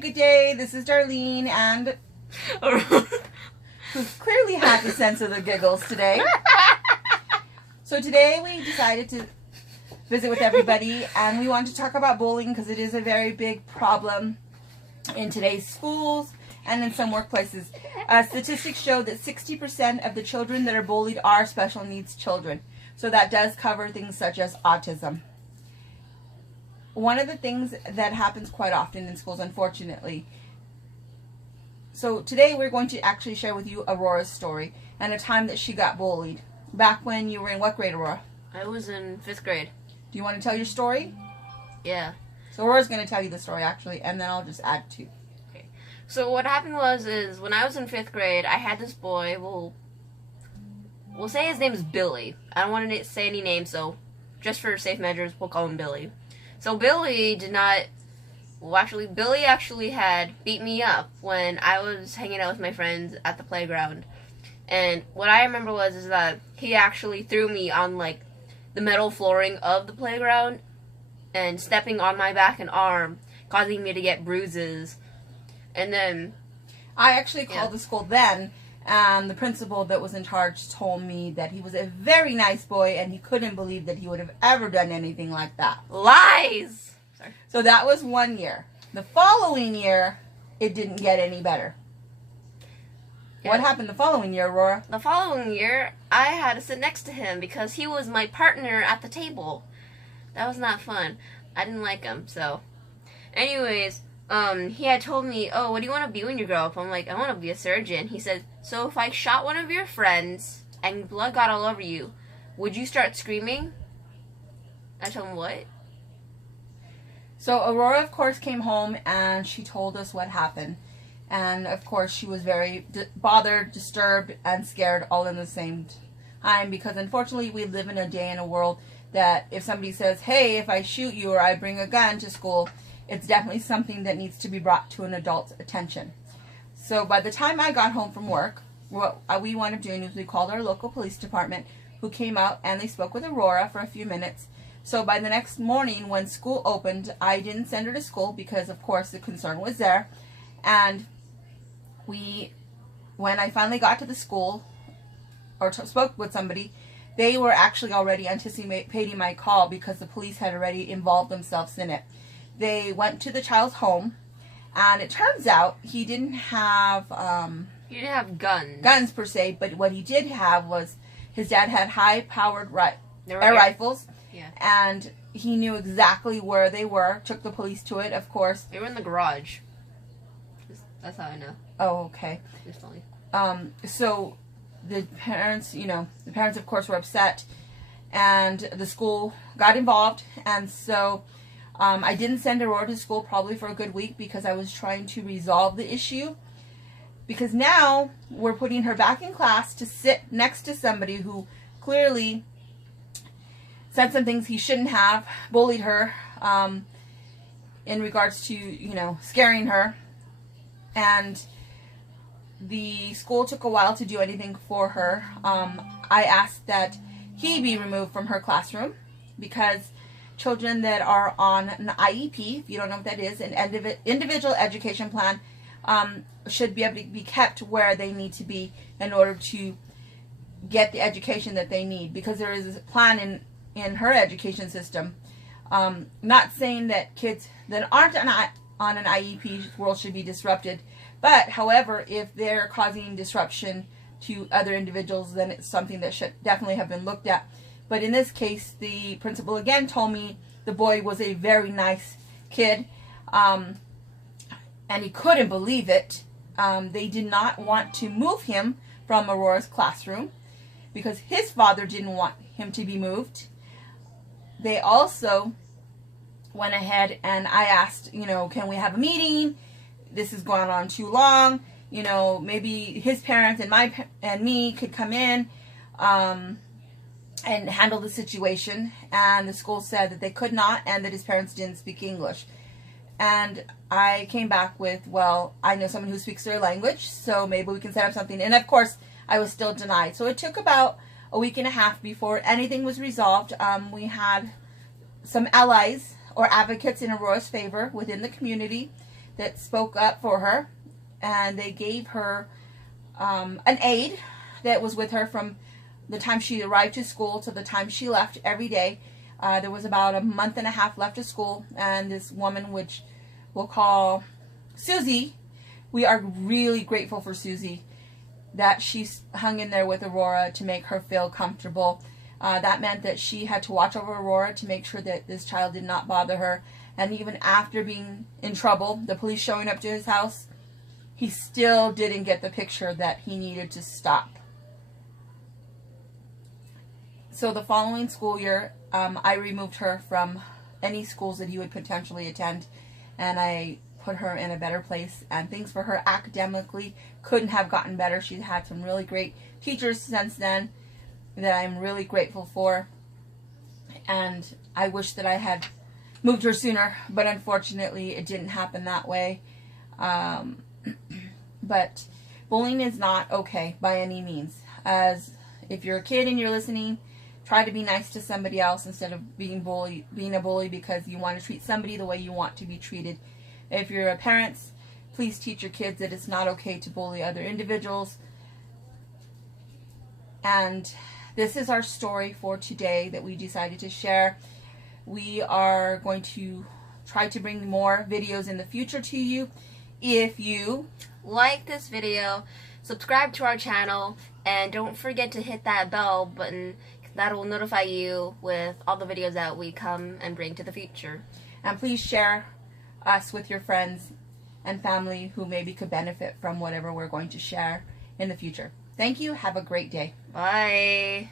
good day. This is Darlene, and who clearly has a sense of the giggles today. So today we decided to visit with everybody, and we want to talk about bullying because it is a very big problem in today's schools and in some workplaces. Statistics show that 60% of the children that are bullied are special needs children. So that does cover things such as autism. One of the things that happens quite often in schools, unfortunately. So today we're going to actually share with you Aurora's story and a time that she got bullied. Back when you were in what grade, Aurora? I was in 5th grade. Do you want to tell your story? Yeah. So Aurora's going to tell you the story actually, and then I'll just add to. Okay. So what happened is when I was in 5th grade, I had this boy. We'll say his name is Billy. I don't want to say any names, so just for safe measures, we'll call him Billy. So Billy actually had beat me up when I was hanging out with my friends at the playground. And what I remember is that he actually threw me on like the metal flooring of the playground and stepping on my back and arm, causing me to get bruises. And then I actually called the school then, and the principal that was in charge told me that he was a very nice boy and he couldn't believe that he would have ever done anything like that. Lies! Sorry. So that was 1 year. The following year, it didn't get any better. Yeah. What happened the following year, Aurora? The following year, I had to sit next to him because he was my partner at the table. That was not fun. I didn't like him, so. Anyways, he had told me, oh, what do you want to be when you grow up? I'm like, I want to be a surgeon. He said, so if I shot one of your friends and blood got all over you, would you start screaming? I told him, what? So Aurora, of course, came home and she told us what happened. And, of course, she was very bothered, disturbed, and scared all in the same time. Because, unfortunately, we live in a day and a world that if somebody says, hey, if I shoot you or I bring a gun to school, it's definitely something that needs to be brought to an adult's attention. So by the time I got home from work, what we wound up doing is we called our local police department, who came out and they spoke with Aurora for a few minutes. So by the next morning when school opened, I didn't send her to school because, of course, the concern was there. And when I finally got to the school or spoke with somebody, they were actually already anticipating my call because the police had already involved themselves in it. They went to the child's home, and it turns out he didn't have He didn't have guns. Guns per se, but what he did have was his dad had high-powered air rifles, and he knew exactly where they were. Took the police to it, of course. They were in the garage. That's how I know. Oh, okay. It's funny. So the parents, of course, were upset, and the school got involved, and so I didn't send Aurora to school probably for a good week because I was trying to resolve the issue. Because now we're putting her back in class to sit next to somebody who clearly said some things he shouldn't have, bullied her in regards to, scaring her. And the school took a while to do anything for her. I asked that he be removed from her classroom because children that are on an IEP, if you don't know what that is, an individual education plan, should be able to be kept where they need to be in order to get the education that they need. Because there is a plan in her education system. Not saying that kids that aren't on an IEP world should be disrupted, but however, if they're causing disruption to other individuals, then it's something that should definitely have been looked at. But in this case, the principal again told me the boy was a very nice kid, and he couldn't believe it. They did not want to move him from Aurora's classroom because his father didn't want him to be moved. They also went ahead and I asked, can we have a meeting? This has gone on too long. Maybe his parents and me could come in and handle the situation. And the school said that they could not and that his parents didn't speak English. And I came back with, well, I know someone who speaks their language, so maybe we can set up something. And of course, I was still denied. So it took about a week and a half before anything was resolved. We had some allies or advocates in Aurora's favor within the community that spoke up for her, and they gave her an aide that was with her from the time she arrived to school to the time she left every day. There was about a month and a half left of school, and this woman, which we'll call Susie, we are really grateful for Susie that she hung in there with Aurora to make her feel comfortable. That meant that she had to watch over Aurora to make sure that this child did not bother her. And even after being in trouble, the police showing up to his house, he still didn't get the picture that he needed to stop. So the following school year, I removed her from any schools that he would potentially attend, and I put her in a better place, and things for her academically couldn't have gotten better. She's had some really great teachers since then that I'm really grateful for, and I wish that I had moved her sooner, but unfortunately it didn't happen that way. But bullying is not okay by any means. As if you're a kid and you're listening, try to be nice to somebody else instead of being a bully because you want to treat somebody the way you want to be treated. If you're a parent, please teach your kids that it's not okay to bully other individuals. And this is our story for today that we decided to share. We are going to try to bring more videos in the future to you. If you like this video, subscribe to our channel, and don't forget to hit that bell button. That will notify you with all the videos that we come and bring to the future. And please share us with your friends and family who maybe could benefit from whatever we're going to share in the future. Thank you. Have a great day. Bye.